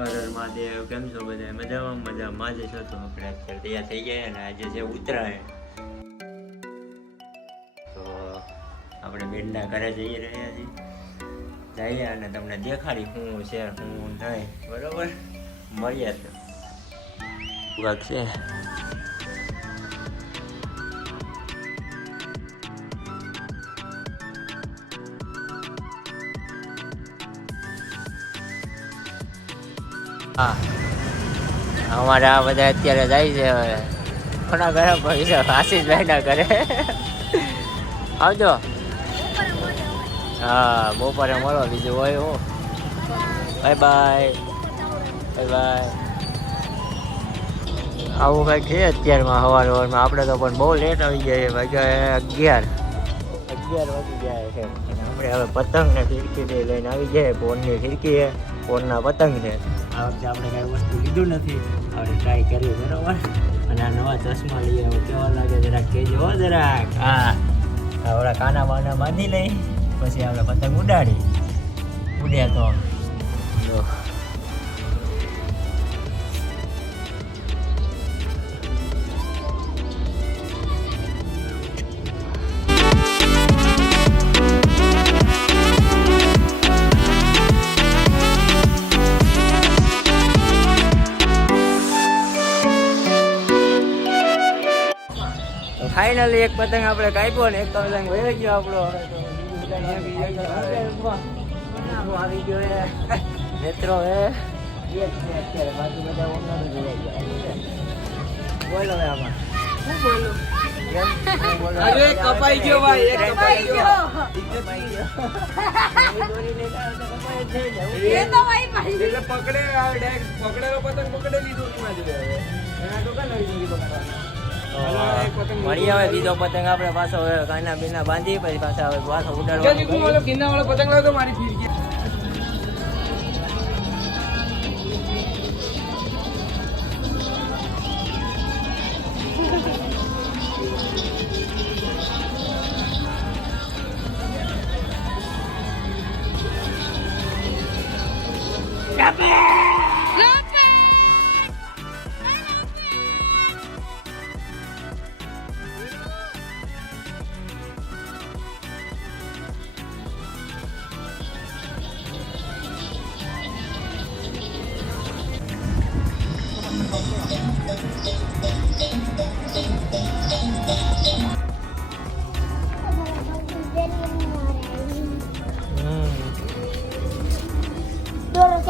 મહાદેવ, કેમ છો બધા? મજામાં આજે છો તો આપણે અત્યારે તૈયાર થઈ ગયા અને આજે છે ઉત્તરાયણ. તો આપણે બેનના ઘરે જઈ રહ્યા છીએ, જઈએ અને તમને દેખાડી શું છે શું નહીં, બરોબર? મળીએ તો વાગ છે. હા, અમારે આ બધા અત્યારે જાય છે. હવે કોના ઘરે ભાઈ છે? આશીષભાઈ ના ઘરે. આવજો. હા, બપોરે મળો, બીજું હોય હું. Bye bye bye. આવું કંઈક છે અત્યારમાં સવારમાં. આપણે તો પણ બહુ લેટ આવી જાય, વાગ્યા 11 વાગી જાય છે. આપણે હવે પતંગ ને ફિરકી લઈને આવી જાય. ફોનની ફિરકી છે, ફોનના પતંગ છે. આ વખતે આપણે કાંઈ વસ્તુ લીધું નથી, આપણે ટ્રાય કરીએ, બરાબર? અને આ નવા ચશ્મા લઈએ, કેવા લાગે જરાક કહેજો હો જરાક. હા, ઓલા કાના બાના બાંધી લઈ, પછી આપણે પતંગ ઉડાડી. ઉડ્યા તો ફાઇનલી એક પતંગ આપણે કાપ્યો ને એક પતંગ વહી ગયો આપણો. આવી ગયો મિત્રો અત્યારે બાજુ બધા બોલો આમાં શું બોલું? અરે કપાઈ ગયો ભાઈ, એક કપાઈ ગયો. એટલે પકડે પકડેલો પતંગ પકડે લીધું. મળી આવે બીજો પતંગ આપણે પાછો કાના બીના બાંધી પછી પાછા હવે પાછો ઉડાડવાનો. કિન્ના વાળો પતંગ લાવ્યો તો મારી ફીરકી.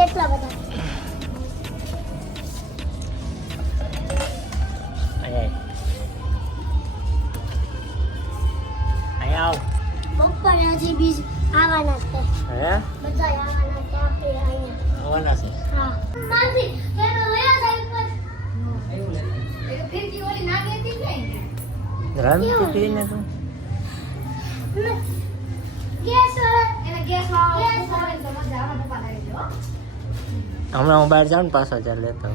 કેટલા બધા અહીંયા પપ્પા હજી બીજ આવવાના છે. હે બધા આવવાના છે, આપણે અહીંયા આવવાના છે. હા માસી કેનો વયા જાય પર એવું લે એ ફિરકી ઓલી નાગી હતી ને રમતી હતી ને તું ગેસ એને ગેસ વાળો તો મજા આવે. પપ્પા લાવી દો હમણાં હું બહાર જાઉં ને પાછો ચાલ લેતો.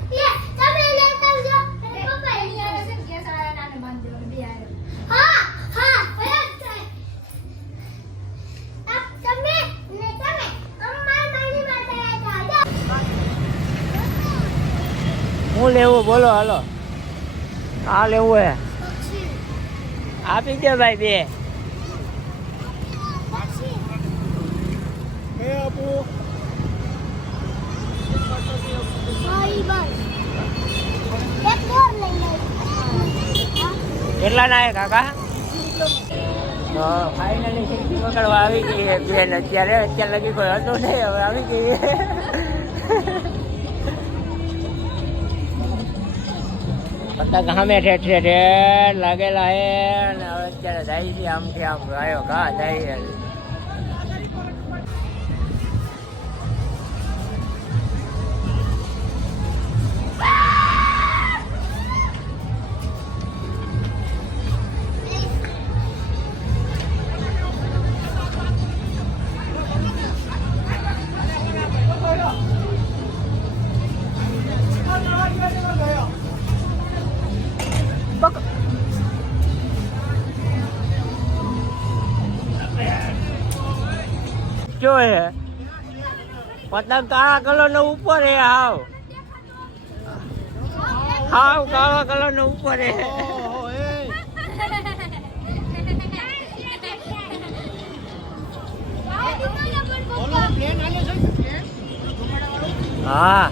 હું લેવું બોલો? હાલો આ લેવું હે આપી દે ભાઈ બે. કેટલા ના કાકા? ફાઇનલી શીખી પકડવા આવી ગઈ બેન. અત્યારે લગી કોઈ હતું નહીં, હવે આવી ગઈ. પતંગ સામે ઠેઠ લાગેલા હે ને હવે અત્યારે જાય છે આમથી આમ ગાયો ઘા જાય. જો હે પતંગ કાળા કલર નો ઉપર હે હાવ કાળા કલર નો ઉપર હે હા